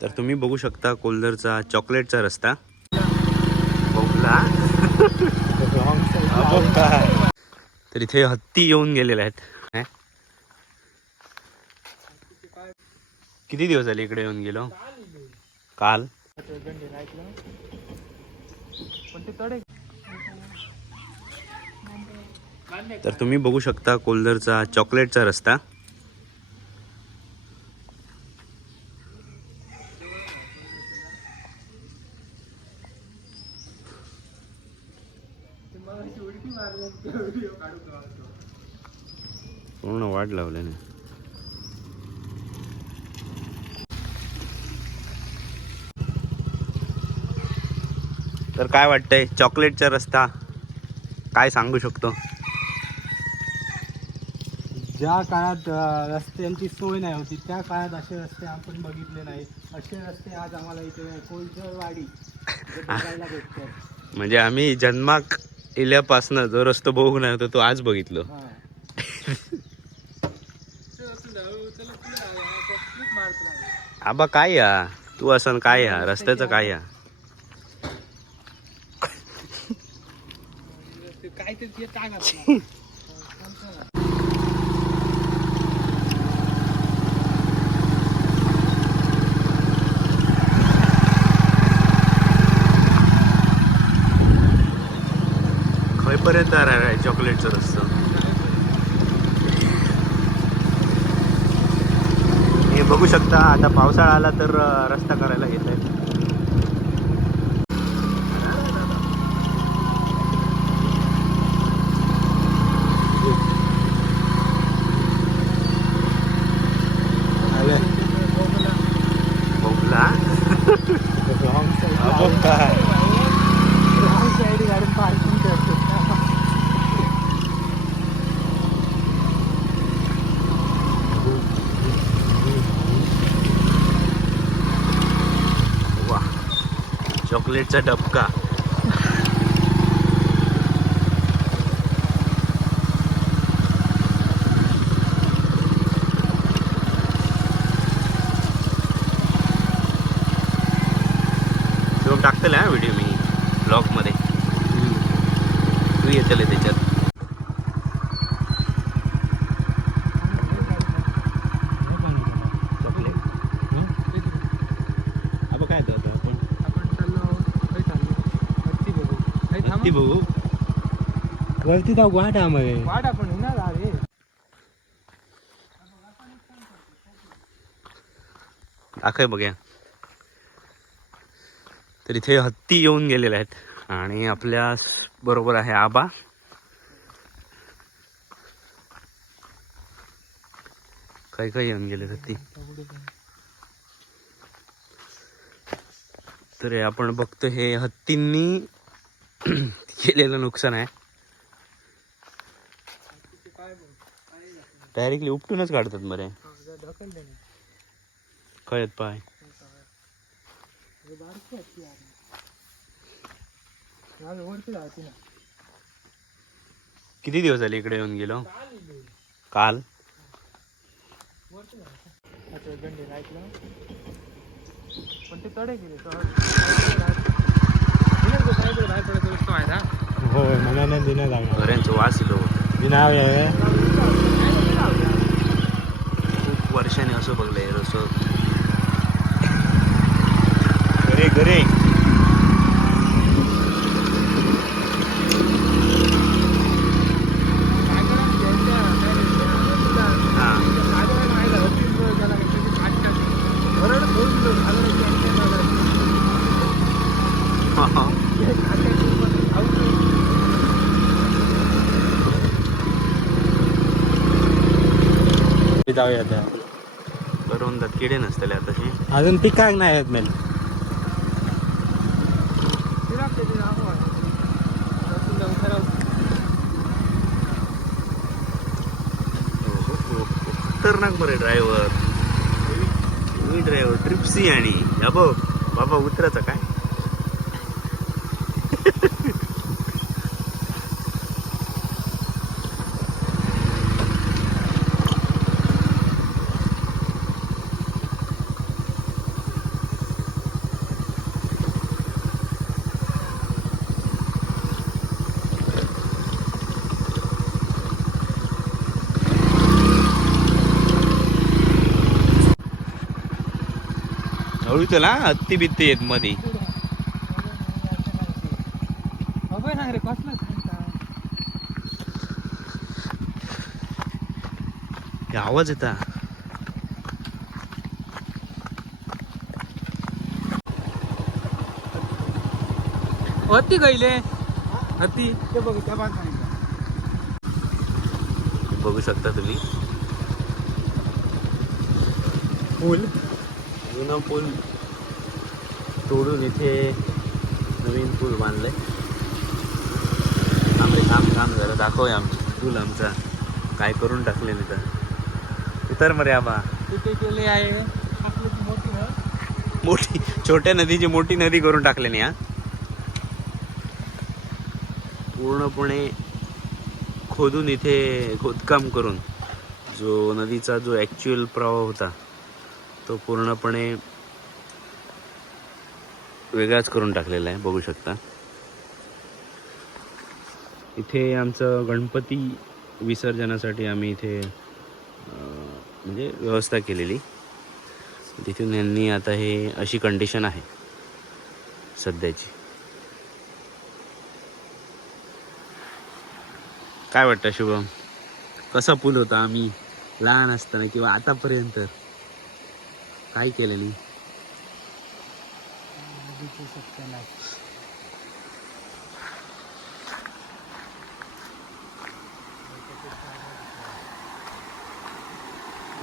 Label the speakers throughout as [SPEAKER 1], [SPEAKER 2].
[SPEAKER 1] तर तुम्ही बघू शकता कोल्दरचा चॉकलेटचा रस्ता. तर इथे हत्ती येऊन गेलेले आहेत. किती दिवस झाले इकडे येऊन गेलो? काल. तर तुम्ही बघू शकता कोल्दरचा चॉकलेटचा रस्ता. पूर्ण वाट लावल्याने तर काय वाटतंय? चॉकलेटचा रस्ता काय सांगू शकतो?
[SPEAKER 2] ज्या काळात रस्त्यांची सोय नाही होती त्या काळात असे रस्ते आपण बघितले नाही असे रस्ते आज आम्हाला इथे बघायला भेटतात.
[SPEAKER 1] म्हणजे आम्ही जन्माक इल्यापासनं जो रस्तो बघू नाही होतो तो आज बघितलो. आबा काय या? तू असं काय या? रस्त्याचं काय या?
[SPEAKER 2] काय ते
[SPEAKER 1] आहे चॉकलेटचं रस्तो हे बघू शकता आता पावसाळा आला तर रस्ता करायला येत आहे चॉकलेटचा डबका. टाकतेला व्हिडिओ मी ब्लॉगमध्ये तू येतले त्याच्यात चॉकलेट अब काय आता आपण
[SPEAKER 2] आपण चाललो काही चाललो वरती बघू
[SPEAKER 1] नक्की बघू.
[SPEAKER 2] वरती जाऊ वाटामध्ये वाट आपण येणार रे
[SPEAKER 1] दाखव बघूया. तर इथे हत्ती येऊन गेलेले आहेत. आणि आपल्या बरोबर आहे आबा. काही काही येऊन गेले हत्ती. तर आपण बघतो हे हत्तींनी केलेलं नुकसान आहे. डायरेक्टली उपटूनच काढतात बरे कळत पाय. किती दिवस झाले इकडे येऊन गेलो? काल.
[SPEAKER 2] पण ते तडे गेले बाहेर पडायचं रस्ता आहे ना हो मला नाही दिना जाणार
[SPEAKER 1] बऱ्यांचं वास इलो
[SPEAKER 2] दिना आहे
[SPEAKER 1] खूप वर्षाने असं बघलंय असं घरे घरे हा
[SPEAKER 2] जाऊया आता
[SPEAKER 1] करून जात किडे नसतले आता
[SPEAKER 2] अजून पिकाक नाही आहेत मेल.
[SPEAKER 1] खतरनाक बरे ड्रायव्हर मी ड्रायव्हर ट्रिप्सी आणि. या बघ बाबा उतरायचा काय? हळू चला हत्ती बित्ती येत मध्ये हे आवाज येता.
[SPEAKER 2] हत्ती गईले हत्ती. ते बघ त्या
[SPEAKER 1] बघू शकता तुम्ही.
[SPEAKER 2] फुल
[SPEAKER 1] जुना पूल. तोडून इथे नवीन पूल बांधलाय. आम्ही काम काम झालं. दाखवूया आमचं. पूल आमचा. काय करून टाकले तर उतर मरे आबा.
[SPEAKER 2] तिथे केले आहे. मोठी
[SPEAKER 1] छोट्या नदीची मोठी नदी करून टाकले नाही हा. पूर्णपणे खोदून इथे खोदकाम करून जो नदीचा जो ॲक्च्युअल प्रवाह होता तो पूर्णपणे वेगळाच करून टाकलेला आहे बघू शकता. इथे आमचं गणपती विसर्जनासाठी आम्ही इथे म्हणजे व्यवस्था केलेली. तिथून यांनी आता हे अशी कंडिशन आहे सध्याची. काय वाटतं शुभम? कसा पूल होता आम्ही? लहान असताना किंवा आतापर्यंत? काय केलं दिसू
[SPEAKER 2] शकत नाही.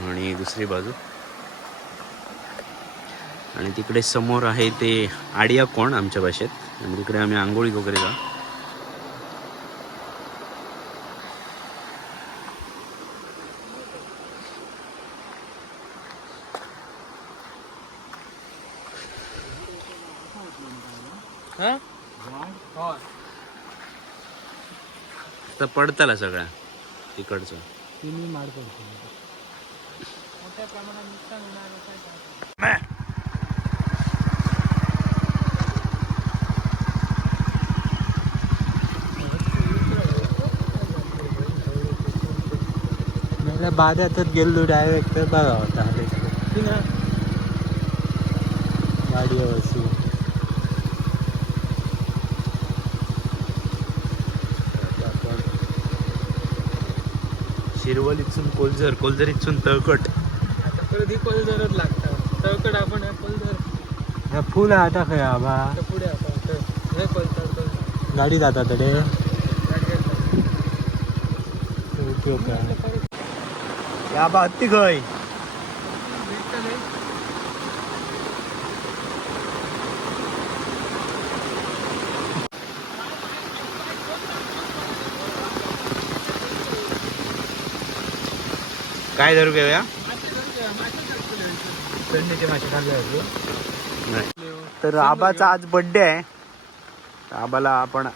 [SPEAKER 1] आणि दुसरी बाजू. आणि तिकडे समोर आहे ते आडिया कोण आमच्या भाषेत? आणि तिकडे आम्ही आंघोळी वगैरे जा तर पडताला सगळा तिकडचं
[SPEAKER 2] तिन्ही माड पडतो मोठ्या प्रमाणात नुकसान होणार काय बाजारातच गेलो डायरेक्ट तर बघा होता गाडीवर बसून
[SPEAKER 1] आपण शिरवलीतून कोलझर कोलझरीतून तळकट.
[SPEAKER 2] आता ही कोलदरच लागतं? तळकड आपण हे कोलदर फुल आता खय आबा पुढे आता हे कोलतर गाडी जाता तडे उपयोग काय?
[SPEAKER 1] या बा हत्ती खय काय धरू घेऊया? तर आबाचा आज बर्थडे आहे. आबाला आपण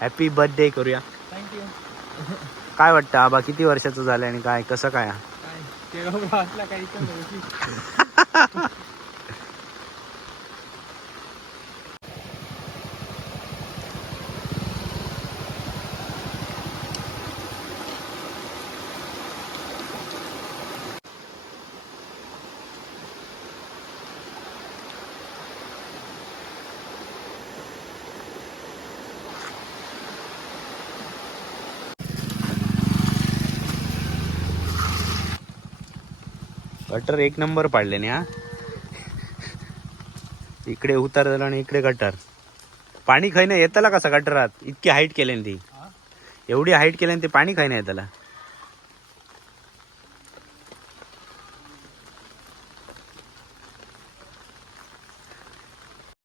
[SPEAKER 1] हॅपी बर्थडे करूया.
[SPEAKER 2] थँक्यू
[SPEAKER 1] काय वाटतं आबा किती वर्षाचं झालं आणि काय कसं काय? गटर एक नंबर पाडले ना हा. इकडे उतार झाला आणि इकडे गटर. पाणी खाय नाही येताला कसा गटरात? इतकी हाईट केली ती. एवढी हाईट केली ते पाणी खाय नाही येताला.